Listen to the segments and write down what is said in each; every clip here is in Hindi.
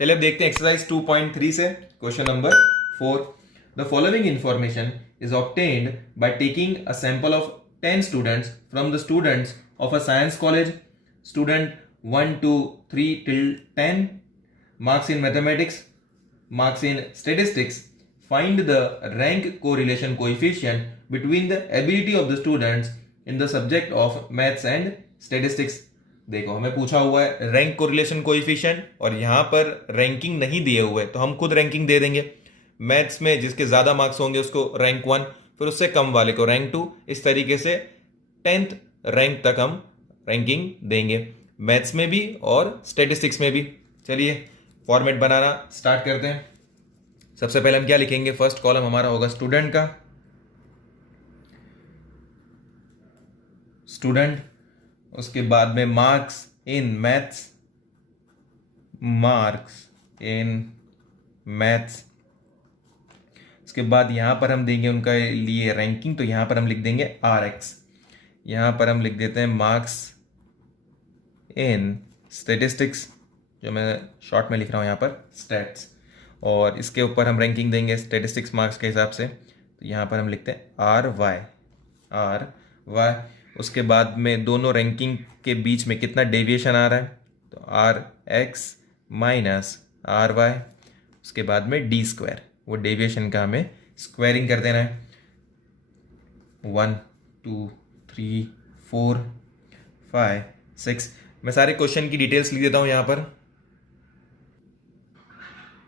चलिए अब देखते हैं एक्सरसाइज 2.3 से question number 4। The following information is obtained by taking a sample of 10 students from the students of a science college, student 1 2 3 till 10, marks in mathematics, marks in statistics. Find the rank correlation coefficient between the ability of the students in the subject of maths and statistics. देखो हमें पूछा हुआ है रैंक कोरिलेशन कोएफिशिएंट और यहाँ पर रैंकिंग नहीं दिए हुए तो हम खुद रैंकिंग दे देंगे। मैथ्स में जिसके ज़्यादा मार्क्स होंगे उसको रैंक 1, फिर उससे कम वाले को रैंक 2, इस तरीके से 10th रैंक तक हम रैंकिंग देंगे, मैथ्स में भी और स्टैटिस्टिक्स में भी। चलिए फॉर्मेट बनाना स्टार्ट करते हैं। सबसे पहले हम क्या लिखेंगे, फर्स्ट कॉलम हमारा होगा स्टूडेंट का, स्टूडेंट, उसके बाद में marks in maths, marks in maths. उसके बाद यहां पर हम देंगे उनका लिए रैंकिंग, तो यहां पर हम लिख देंगे RX। यहां पर हम लिख देते हैं मार्क्स इन स्टैटिस्टिक्स, जो मैं शॉर्ट में लिख रहा हूं यहां पर स्टैट्स, और इसके ऊपर हम रैंकिंग देंगे स्टैटिस्टिक्स मार्क्स के हिसाब से, तो यहाँ पर हम लिखते हैं RY। उसके बाद में दोनों रैंकिंग के बीच में कितना डेविएशन आ रहा है, तो RX माइनस RY। उसके बाद में D², वो डेविएशन का हमें स्क्वायरिंग कर देना है। 1 2 3 4 5 6। मैं सारे क्वेश्चन की डिटेल्स लिख देता हूँ यहाँ पर।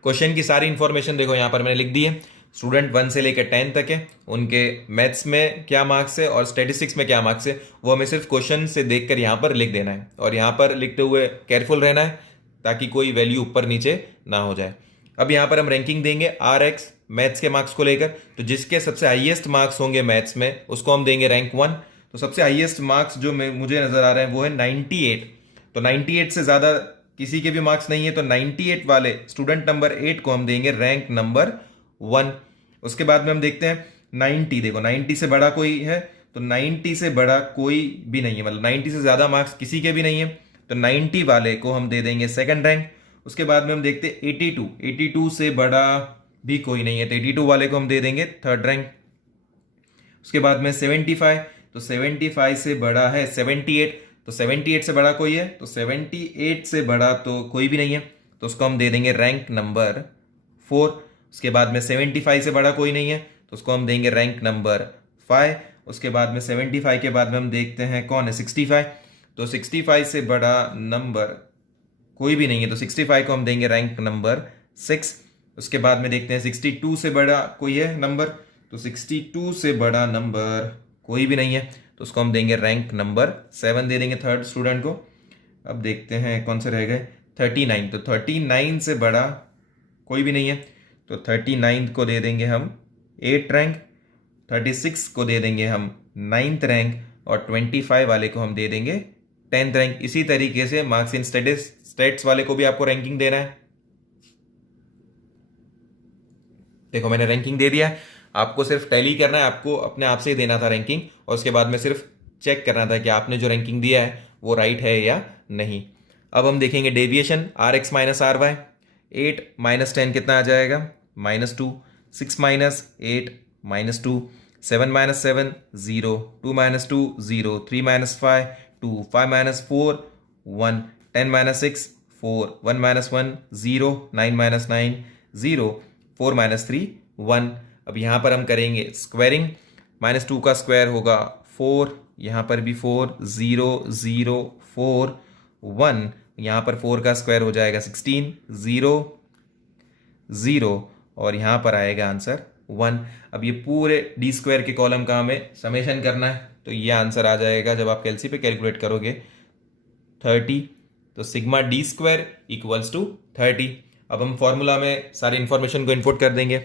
क्वेश्चन की सारी इंफॉर्मेशन देखो यहाँ पर मैंने लिख दी है। स्टूडेंट 1 से लेकर 10 तक है, उनके मैथ्स में क्या मार्क्स है और स्टैटिस्टिक्स में क्या मार्क्स है वो हमें सिर्फ क्वेश्चन से देखकर यहाँ पर लिख देना है, और यहाँ पर लिखते हुए केयरफुल रहना है ताकि कोई वैल्यू ऊपर नीचे ना हो जाए। अब यहाँ पर हम रैंकिंग देंगे RX मैथ्स के मार्क्स को लेकर, तो जिसके सबसे हाईएस्ट मार्क्स होंगे मैथ्स में उसको हम देंगे रैंक 1। तो सबसे हाईएस्ट मार्क्स जो मुझे नजर आ रहे हैं वो है 98। तो 98 से ज़्यादा किसी के भी मार्क्स नहीं है, तो 98 वाले स्टूडेंट नंबर 8 को हम देंगे रैंक नंबर 1। उसके बाद में हम देखते हैं 90। देखो 90 से बड़ा कोई है, तो 90 से बड़ा कोई भी नहीं है, मतलब 90 से ज़्यादा मार्क्स किसी के भी नहीं है, तो 90 वाले को हम दे देंगे सेकंड रैंक। उसके बाद में हम देखते हैं 82। 82 से बड़ा भी कोई नहीं है, तो 82 वाले को हम दे देंगे थर्ड रैंक। उसके बाद में 75, तो 75 से बड़ा है 78, तो 78 से बड़ा कोई है, तो 78 से बड़ा तो कोई भी नहीं है, तो उसको हम दे देंगे रैंक नंबर 4। उसके बाद में 75 से बड़ा कोई नहीं है, तो उसको हम देंगे रैंक नंबर 5। उसके बाद में 75 के बाद में हम देखते हैं कौन है 65, तो 65 से बड़ा नंबर कोई भी नहीं है, तो 65 को हम देंगे रैंक नंबर 6। उसके बाद में देखते हैं 62 से बड़ा कोई है नंबर, तो 62 से बड़ा नंबर कोई भी नहीं है, तो उसको हम देंगे रैंक नंबर 7 दे देंगे थर्ड स्टूडेंट को। अब देखते हैं कौन से रह गए 39, तो 39 से बड़ा कोई भी नहीं है, तो 39 को दे देंगे हम 8 रैंक। 36 को दे देंगे हम 9th रैंक, और 25 वाले को हम दे देंगे 10th रैंक। इसी तरीके से मार्क्स इन स्टेट्स वाले को भी आपको रैंकिंग देना है। देखो मैंने रैंकिंग दे दिया है, आपको सिर्फ टैली करना है, आपको अपने आप से ही देना था रैंकिंग, और उसके बाद में सिर्फ चेक करना था कि आपने जो रैंकिंग दिया है वो राइट है या नहीं। अब हम देखेंगे deviation RX minus RY। 8 minus 10 कितना आ जाएगा, -2। 6 minus 8 -2। 7 minus 7 0। 2 minus 2 0। 3 minus 5 2। 5 minus 4 1। 10 minus 6 4। 1 minus 1 0। 9 minus 9 0। 4 minus 3 1। अब यहाँ पर हम करेंगे स्क्वायरिंग। -2 का स्क्वायर होगा 4, यहाँ पर भी 4, 0 0 4 1। यहाँ पर 4 का स्क्वायर हो जाएगा 16, 0 0, और यहाँ पर आएगा आंसर 1। अब ये पूरे D² के कॉलम का हमें समेशन करना है, तो ये आंसर आ जाएगा जब आप कैलसी पे कैलकुलेट करोगे 30, तो सिग्मा D² इक्वल्स टू 30। अब हम फॉर्मूला में सारी इंफॉर्मेशन को इनपुट कर देंगे।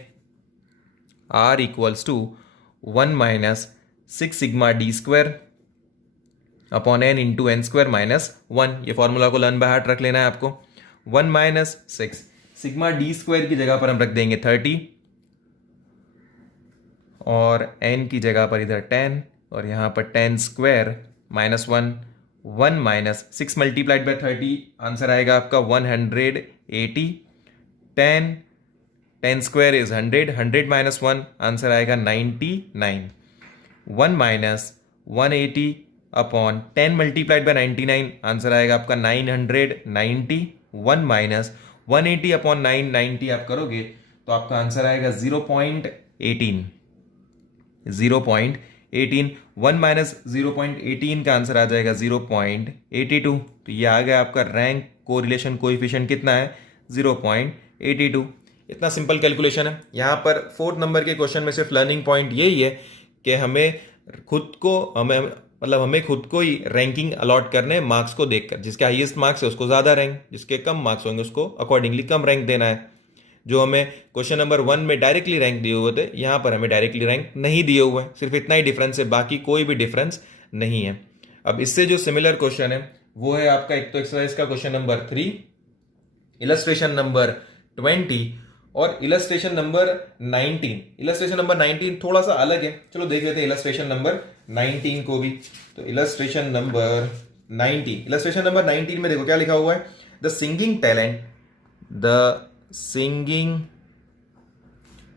R equals to 1 minus 6 sigma D² upon n into n² minus 1। ये फॉर्मूला को लर्न बाय हार्ट रख लेना है आपको। 1 माइनस 6 सिग्मा D² की जगह पर हम रख देंगे 30, और n की जगह पर इधर 10, और यहाँ पर 10² minus 1। 1 minus 6 multiplied by 30, answer आएगा आपका 180। 10, 10 स्क्वायर इज 100, 100 माइनस 1 आंसर आएगा 99, 1 minus 180 upon 10 multiplied by 99 answer आएगा आपका 990, 1 माइनस 180 अपॉन 990 आप करोगे तो आपका आंसर आएगा 0.18, 0.18, 1 माइनस 0.18 का आंसर आ जाएगा 0.82। तो ये आ गया आपका रैंक कोरिलेशन कोएफिशिएंट कितना है, 0.82। इतना सिंपल कैलकुलेशन है। यहाँ पर 4th नंबर के क्वेश्चन में सिर्फ लर्निंग पॉइंट यही है कि हमें खुद को ही रैंकिंग अलॉट करने मार्क्स को देखकर, जिसके हाईएस्ट मार्क्स है उसको ज़्यादा रैंक, जिसके कम मार्क्स होंगे उसको अकॉर्डिंगली कम रैंक देना है। जो हमें क्वेश्चन नंबर 1 में डायरेक्टली रैंक दिए हुए थे, यहाँ पर हमें डायरेक्टली रैंक नहीं दिए हुए हैं, सिर्फ इतना ही डिफरेंस है, बाकी कोई भी डिफरेंस नहीं है। अब इससे जो सिमिलर क्वेश्चन है वो है आपका एक तो एक्सरसाइज का क्वेश्चन नंबर 3, इलस्ट्रेशन नंबर 20 और इलस्ट्रेशन नंबर 19। इलस्ट्रेशन नंबर 19 थोड़ा सा अलग है, चलो देख लेते हैं इलस्ट्रेशन नंबर 19 को भी। तो इलस्ट्रेशन नंबर 19 में देखो क्या लिखा हुआ है, the singing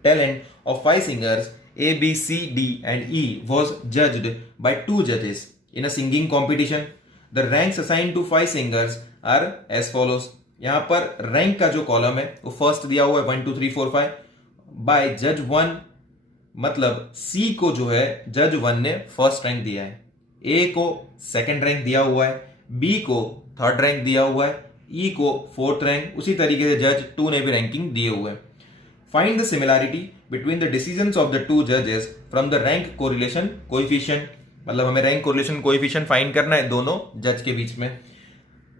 talent of 5 singers A, B, C, D and E was judged by 2 judges in a singing competition. The ranks assigned to 5 singers are as follows. यहाँ पर रैंक का जो कॉलम है वो फर्स्ट दिया हुआ है 1 2 3 4 5 बाय जज 1, मतलब C को जो है जज 1 ने फर्स्ट रैंक दिया है, A को सेकंड रैंक दिया हुआ है, B को थर्ड रैंक दिया हुआ है, E को फोर्थ रैंक, उसी तरीके से जज 2 ने भी रैंकिंग दिए हुए हैं। Find the similarity between the decisions of the 2 जजेस from the rank correlation coefficient, मतलब हमें रैंक कोरिलेशन कोएफिशिएंट फाइंड करना है दोनों जज के बीच में।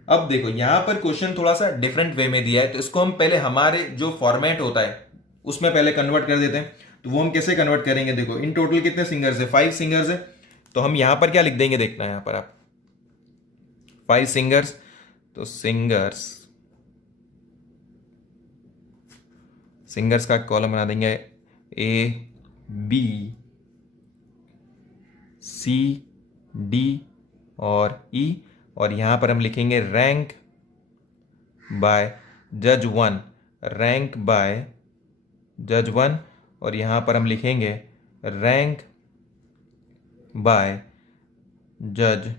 अब देखो यहां पर क्वेश्चन थोड़ा सा डिफरेंट वे में दिया है, तो इसको हम पहले हमारे जो फॉर्मेट होता है उसमें पहले कन्वर्ट कर देते हैं। तो वो हम कैसे कन्वर्ट करेंगे, देखो इन टोटल कितने सिंगर्स है, 5 सिंगर्स है, तो हम यहां पर क्या लिख देंगे, देखना है यहां पर आप 5 सिंगर्स, तो सिंगर्स का कॉलम बना देंगे A, B, C, D और E, और यहां पर हम लिखेंगे रैंक बाय जज 1, रैंक बाय जज 1, और यहां पर हम लिखेंगे रैंक बाय जज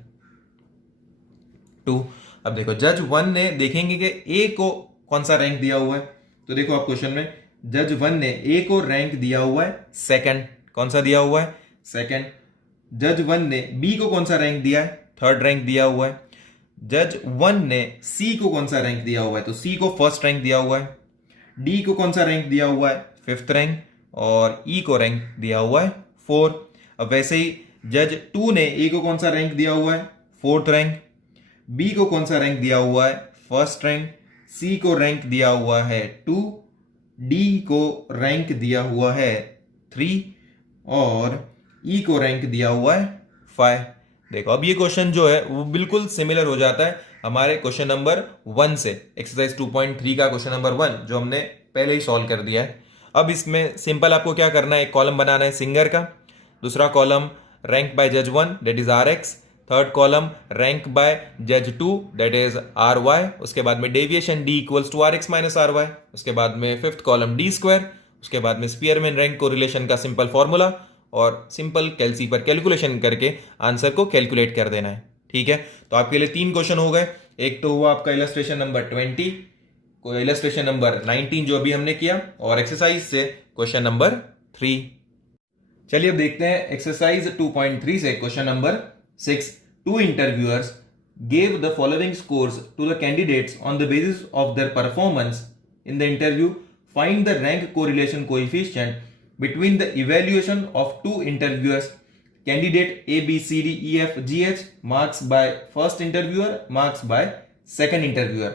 2। अब देखो जज 1 ने देखेंगे कि A को कौन सा रैंक दिया हुआ है, तो देखो आप क्वेश्चन में जज 1 ने A को रैंक दिया हुआ है सेकंड, कौन सा दिया हुआ है, सेकंड। जज 1 ने B को कौन सा रैंक दिया है, थर्ड रैंक दिया हुआ है। जज 1 ने C को कौन सा रैंक दिया हुआ है, तो C को फर्स्ट रैंक दिया हुआ है। D को कौन सा रैंक दिया हुआ है, फिफ्थ रैंक, और E को रैंक दिया हुआ है 4। अब वैसे ही जज 2 ने A को कौन सा रैंक दिया हुआ है, फोर्थ रैंक, B को कौन सा रैंक दिया हुआ है, फर्स्ट रैंक, C को रैंक दिया हुआ है 2, D को रैंक दिया हुआ है 3 और E को रैंक दिया हुआ है 5। देखो अब ये क्वेश्चन जो है वो बिल्कुल सिमिलर हो जाता है हमारे क्वेश्चन नंबर 1 से, एक्सरसाइज 2.3 का क्वेश्चन नंबर 1 जो हमने पहले ही सॉल्व कर दिया है। अब इसमें सिंपल आपको क्या करना है, एक कॉलम बनाना है सिंगर का, दूसरा कॉलम रैंक बाय जज 1 that is RX, third column rank by जज 2 दैट इज RY, उसके बाद में deviation D equals to RX minus RY, उसके बाद में फिफ्थ कॉलम D स्क्वायर, उसके बाद में स्पीयरमैन रैंक कोरिलेशन का सिंपल फॉर्मूला और सिंपल कैलसी पर कैलकुलेशन करके आंसर को कैलकुलेट कर देना है। ठीक है, तो आपके लिए 3 क्वेश्चन हो गए। एक तो हुआ आपका इलस्ट्रेशन नंबर 20 को, इलस्ट्रेशन नंबर 19 जो अभी हमने किया, और एक्सरसाइज से क्वेश्चन नंबर 3। चलिए अब देखते हैं एक्सरसाइज 2.3 से question number 6। 2 interviewers gave the following scores to the candidates on the basis of their performance in the interview. Find the rank correlation coefficient between the evaluation of 2 interviewers. Candidate A, B, C, D, E, F, G, H, marks by first interviewer, marks by second interviewer.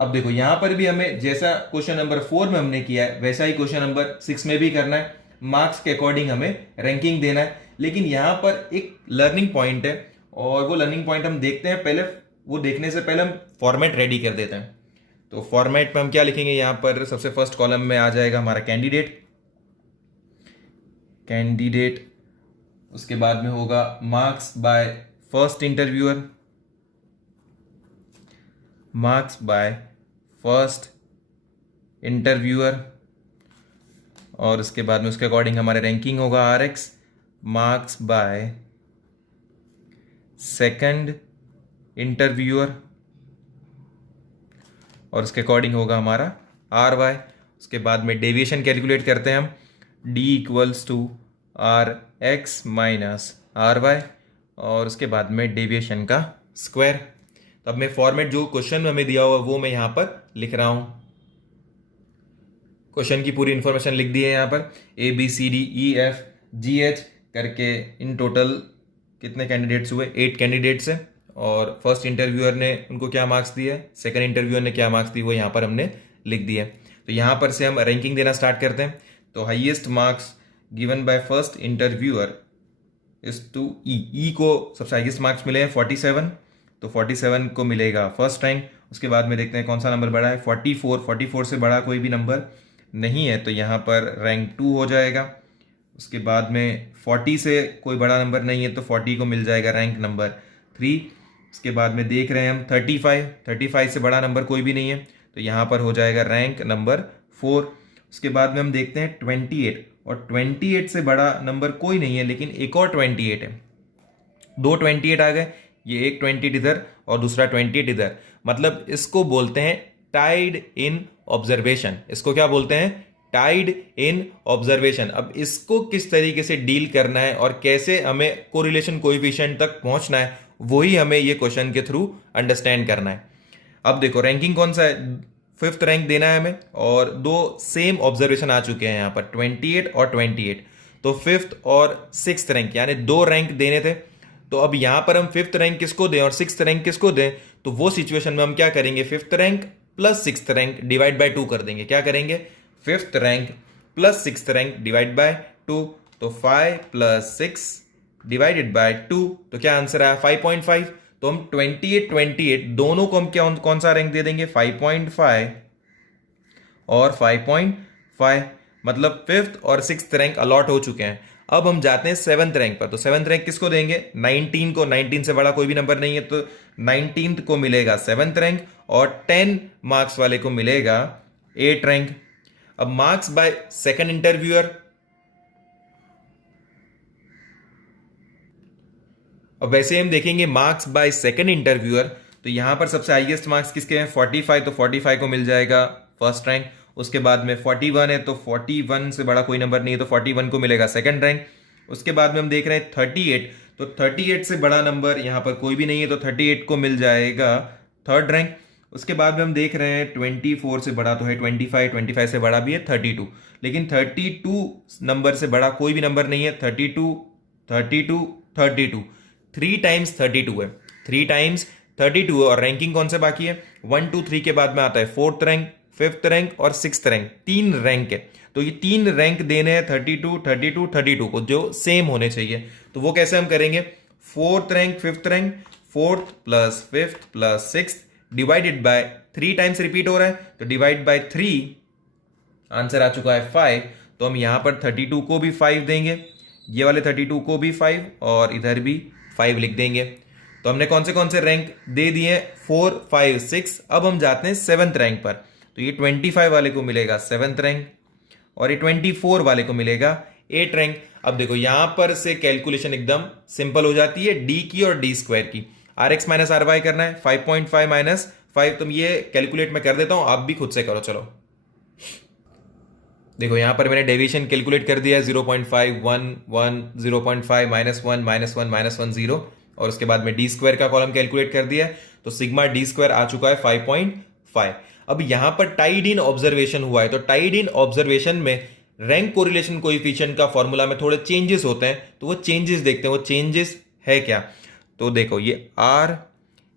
अब देखो यहां पर भी हमें जैसा क्वेश्चन नंबर 4 में हमने किया है वैसा ही क्वेश्चन नंबर 6 में भी करना है, मार्क्स के अकॉर्डिंग हमें रैंकिंग देना है। लेकिन यहां पर एक लर्निंग पॉइंट है और वो लर्निंग पॉइंट हम देखते हैं, पहले वो देखने से पहले हम फॉर्मेट रेडी कर देते हैं। तो फॉर्मेट में हम क्या लिखेंगे, यहां पर सबसे फर्स्ट कॉलम में आ जाएगा हमारा कैंडिडेट, उसके बाद में होगा marks bye first interviewer, marks bye first interviewer, और उसके बाद में उसके अकॉर्डिंग हमारे रैंकिंग होगा RX, marks by second interviewer, और उसके अकॉर्डिंग होगा हमारा RY। उसके बाद में डेविएशन कैलकुलेट करते हैं हम, D equals to RX minus RY, और उसके बाद में डेविएशन का स्क्वायर। तो अब मैं फॉर्मेट जो क्वेश्चन में हमें दिया हुआ वो मैं यहाँ पर लिख रहा हूँ। क्वेश्चन की पूरी इंफॉर्मेशन लिख दी है यहाँ पर, ABCDEFGH करके इन टोटल कितने कैंडिडेट्स हुए, 8 कैंडिडेट्स हैं, और फर्स्ट इंटरव्यूअर ने उनको क्या मार्क्स दिए, सेकंड इंटरव्यूअर ने क्या मार्क्स दिए, वो यहाँ पर हमने लिख दिए। तो यहाँ पर से हम रैंकिंग देना स्टार्ट करते हैं। तो highest marks given by first interviewer is to E को सबसे हाईएस्ट मार्क्स मिले हैं 47, तो 47 को मिलेगा फर्स्ट रैंक। उसके बाद में देखते हैं कौन सा नंबर बड़ा है, 44 से बड़ा कोई भी नंबर नहीं है, तो यहाँ पर रैंक 2 हो जाएगा। उसके बाद में 40 से कोई बड़ा नंबर नहीं है, तो 40 को मिल जाएगा रैंक नंबर 3। उसके बाद में देख रहे हैं हम 35 से बड़ा नंबर कोई भी नहीं है, तो यहाँ पर हो जाएगा रैंक नंबर 4। उसके बाद में हम देखते हैं 28, और 28 से बड़ा नंबर कोई नहीं है, लेकिन एक और 28 है, 2 28 आ गए, ये एक 28 इधर और दूसरा 28 इधर, मतलब इसको बोलते हैं टाइड इन ऑब्जर्वेशन। इसको क्या बोलते हैं, टाइड इन ऑब्जर्वेशन। अब इसको किस तरीके से डील करना है और कैसे हमें कोरिलेशन कोएफिशिएंट तक पहुंचना है, वही हमें ये क्वेश्चन के थ्रू अंडरस्टैंड करना है। अब देखो रैंकिंग कौन सा है, 5th रैंक देना है हमें, और 2 सेम ऑब्जर्वेशन आ चुके हैं यहाँ पर 28 और 28, तो 5th और 6th रैंक यानी 2 रैंक देने थे। तो अब यहाँ पर हम 5th रैंक किसको दें और 6th रैंक किसको दें, तो वो सिचुएशन में हम क्या करेंगे, 5th rank plus 6th rank divide by 2 कर देंगे। क्या करेंगे, 5th rank plus 6th rank divide by 2, तो 5 प्लस 6 डिवाइडेड बाय 2, तो क्या आंसर आया 5.5। तो हम 28 दोनों को हम क्या कौन सा रैंक दे देंगे, 5.5 और 5.5, मतलब 5th और 6th रैंक अलॉट हो चुके हैं। अब हम जाते हैं 7th रैंक पर, तो 7th रैंक किसको देंगे, 19 को, 19 से बड़ा कोई भी नंबर नहीं है, तो 19th को मिलेगा 7th रैंक, और 10 मार्क्स वाले को मिलेगा 8 रैंक। अब मार्क्स बाय सेकंड इंटरव्यूअर, अब वैसे हम देखेंगे मार्क्स बाय सेकंड इंटरव्यूअर, तो यहां पर सबसे हाईएस्ट मार्क्स किसके हैं, 45, तो 45 को मिल जाएगा फर्स्ट रैंक। उसके बाद में 41 है, तो 41 से बड़ा कोई नंबर नहीं है, तो 41 को मिलेगा सेकंड रैंक। उसके बाद में हम देख रहे हैं 38, तो 38 से बड़ा नंबर यहां पर कोई भी नहीं है, तो 38 को मिल जाएगा थर्ड रैंक। उसके बाद में हम देख रहे हैं 24 से बड़ा तो है 25 से बड़ा भी है 32, लेकिन 32 नंबर से बड़ा कोई भी नंबर नहीं है, 32 3 टाइम्स 32 है, 3 टाइम्स 32 है। और रैंकिंग कौन से बाकी है, 1 2 3 के बाद में आता है 4th रैंक, 5th रैंक और 6th रैंक, 3 रैंक है। तो ये 3 रैंक देने हैं 32 को, जो सेम होने चाहिए। तो वो कैसे हम करेंगे, 4th rank 5th rank, 4th plus 5th plus 6th divided by 3 times repeat हो रहा है, तो डिवाइड बाय 3, आंसर आ चुका है 5। तो हम यहां पर 32 को भी 5 देंगे, ये वाले 32 को भी 5, और इधर भी 5 लिख देंगे। तो हमने कौन से रैंक दे दिए, 4 5 6। अब हम जाते हैं 7th रैंक पर, तो ये 25 वाले को मिलेगा 7th रैंक, और ये 24 वाले को मिलेगा 8 रैंक। अब देखो यहां पर से कैलकुलेशन एकदम सिंपल हो जाती है, डी की और डी स्क्वायर की। RX माइनस RY करना है, 5.5 माइनस 5, तुम ये कैलकुलेट मैं कर देता हूं, आप भी खुद से करो। चलो देखो यहां पर मैंने डेविएशन कैलकुलेट कर दिया है, 0.5 1 1 0.5 -1 -1 -1 0, और उसके बाद में डी स्क्वायर का कॉलम कैलकुलेट कर दिया है, तो सिग्मा डी स्क्वायर आ चुका है 5.5। अब यहां पर टाइड इन ऑब्जर्वेशन हुआ है, तो टाइड इन ऑब्जर्वेशन में रैंक कोरिलेशन कोएफिशिएंट का फॉर्मूला में थोड़े चेंजेस होते हैं, तो वो चेंजेस देखते हैं, वो चेंजेस है क्या। तो देखो ये R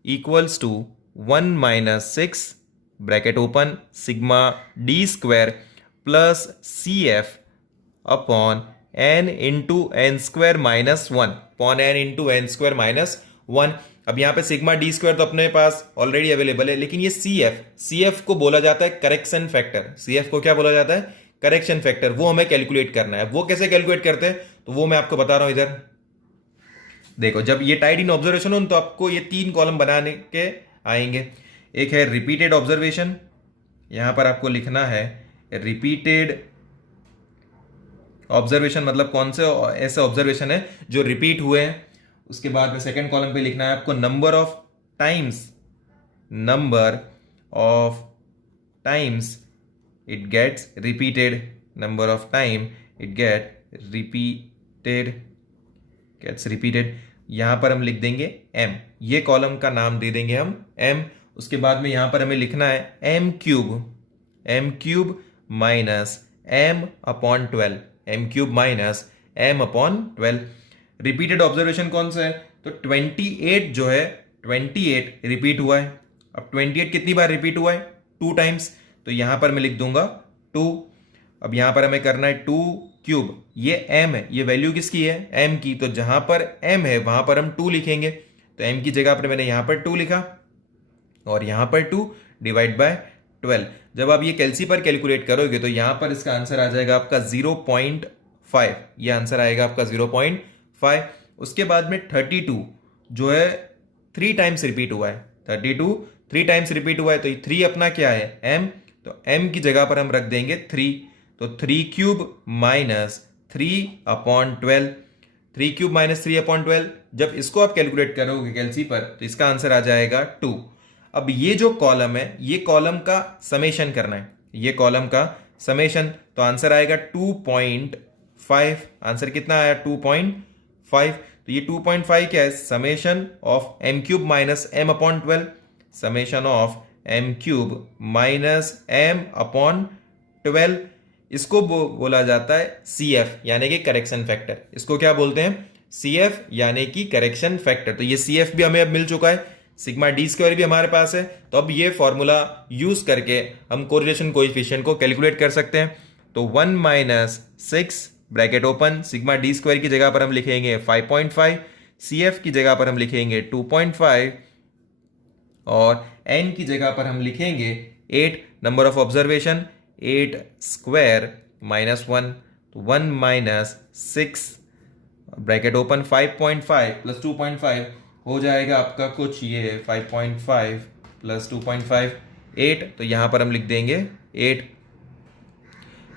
equals to 1 - 6 bracket open sigma D square plus CF upon n into N square minus 1 upon n into N square minus 1। अब यहां पे सिग्मा डी स्क्वायर तो अपने पास ऑलरेडी अवेलेबल है, लेकिन ये CF को बोला जाता है करेक्शन फैक्टर। CF को क्या बोला जाता है, करेक्शन फैक्टर, वो हमें कैलकुलेट करना है। वो कैसे कैलकुलेट करते हैं, तो वो मैं आपको बता रहा हूं। इधर देखो जब ये टाइड इन ऑब्जर्वेशन हो, तो आपको ये 3 कॉलम बनाने के आएंगे। एक है रिपीटेड ऑब्जर्वेशन, यहां पर आपको लिखना है रिपीटेड ऑब्जर्वेशन, मतलब कौन से ऐसे ऑब्जर्वेशन है जो रिपीट हुए हैं। उसके बाद में सेकंड कॉलम पे लिखना है आपको number of times it gets repeated, number of time it gets repeated। यहां पर हम लिख देंगे m, ये कॉलम का नाम दे देंगे हम m। उसके बाद में यहां पर हमें लिखना है m cube minus m upon 12, m cube minus m upon 12। Repeated observation कौन सा है, तो 28 जो है 28 रिपीट हुआ है। अब 28 कितनी बार रिपीट हुआ है, 2 टाइम्स, तो यहां पर मैं लिख दूंगा 2। अब यहां पर हमें करना है 2 क्यूब, ये m है, ये वैल्यू किसकी है, m की, तो जहां पर m है वहां पर हम 2 लिखेंगे, तो m की जगह पर मैंने यहां पर 2 लिखा और यहां पर 2 डिवाइड बाय 12। जब आप ये कैलसी पर कैलकुलेट करोगे तो यहां पर इसका आंसर आ जाएगा आपका 0.5, ये आंसर आएगा आपका 0.5। उसके बाद में 32 जो है 3 टाइम्स रिपीट हुआ है, 32 3 टाइम्स रिपीट हुआ है, तो 3 अपना क्या है m, तो m की जगह पर हम रख देंगे 3, तो 3 cube minus 3 upon 12, 3 cube minus 3 upon 12। जब इसको आप कैलकुलेट करोगे कैलसी पर तो इसका आंसर आ जाएगा 2। अब ये जो कॉलम है, ये कॉलम का समेशन करना है, ये कॉलम का समेशन, तो आंसर आएगा 2.5। आंसर कितना आया 2.5, तो ये 2.5 क्या है, summation of m cube minus m upon 12, summation of m cube minus m upon 12। इसको बोला जाता है CF यानी कि करेक्शन फैक्टर। इसको क्या बोलते हैं, CF यानी कि करेक्शन फैक्टर। तो ये CF भी हमें अब मिल चुका है, सिग्मा डी स्क्वायर भी हमारे पास है, तो अब ये फॉर्मूला यूज करके हम कोरिलेशन कोएफिशिएंट को कैलकुलेट कर सकते हैं। तो 1 minus 6 bracket open, sigma D square की जगह पर हम लिखेंगे 5.5, CF की जगह पर हम लिखेंगे 2.5 और n की जगह पर हम लिखेंगे 8। Number of observation 8 square minus 1, तो 1 माइनस 6 ब्रैकेट ओपन 5.5 प्लस 2.5 हो जाएगा आपका कुछ ये 5.5 प्लस 2.5 8, तो यहां पर हम लिख देंगे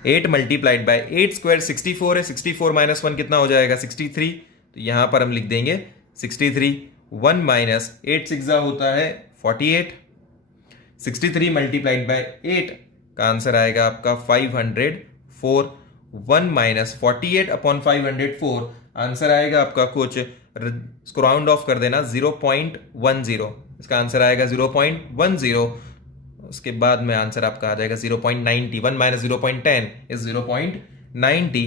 8 मल्टीप्लाइड बाय 8 स्क्वायर 64 है, 64 माइनस 1 कितना हो जाएगा 63, तो यहां पर हम लिख देंगे 63। 1 माइनस 8 6 होता है 48, 63 मल्टीप्लाइड बाय 8 का आंसर आएगा आपका 504। 1 माइनस 48 अपॉन 504 आंसर आएगा आपका कुछ, इसको राउंड ऑफ कर देना 0.10, इसका आंसर आएगा 0.10। उसके बाद में आंसर आपका आ जाएगा 0.90। 1 minus 0.10 is 0.90,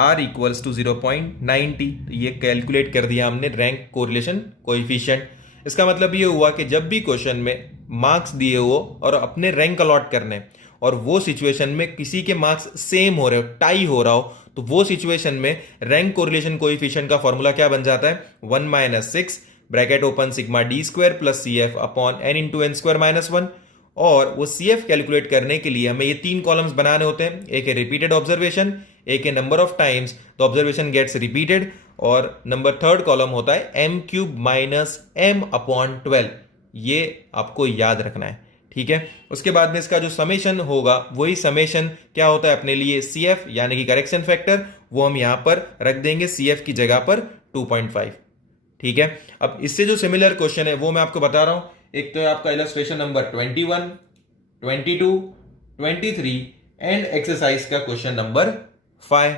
r equals to 0.90। ये कैलकुलेट कर दिया हमने रैंक कोरिलेशन कोएफिशिएंट। इसका मतलब ये हुआ कि जब भी क्वेश्चन में मार्क्स दिए हो और अपने रैंक अलॉट करने, और वो सिचुएशन में किसी के मार्क्स सेम हो रहे हो, टाई हो रहा हो, तो वो सिचुएशन में रैंक कोरिलेशन कोएफिशिएंट का फॉर्मूला क्या बन जाता है, 1 minus 6 bracket open sigma D square plus CF upon n into N square minus 1। और वो CF कैलकुलेट करने के लिए हमें ये 3 कॉलम्स बनाने होते हैं, एक है रिपीटेड ऑब्जर्वेशन, एक है number of times the observation gets repeated, और नंबर 3rd कॉलम होता है m cube minus m upon 12। ये आपको याद रखना है, ठीक है। उसके बाद में इसका जो समेशन होगा वही समेशन क्या होता है अपने लिए CF यानी कि करेक्शन फैक्टर, वो हम यहां पर रख देंगे CF की जगह पर 2.5, ठीक है। अब इससे जो सिमिलर क्वेश्चन है वो मैं आपको बता रहा हूं। एक तो है आपका इलस्ट्रेशन नंबर 21, 22, 23 एंड एक्सरसाइज का क्वेश्चन नंबर 5।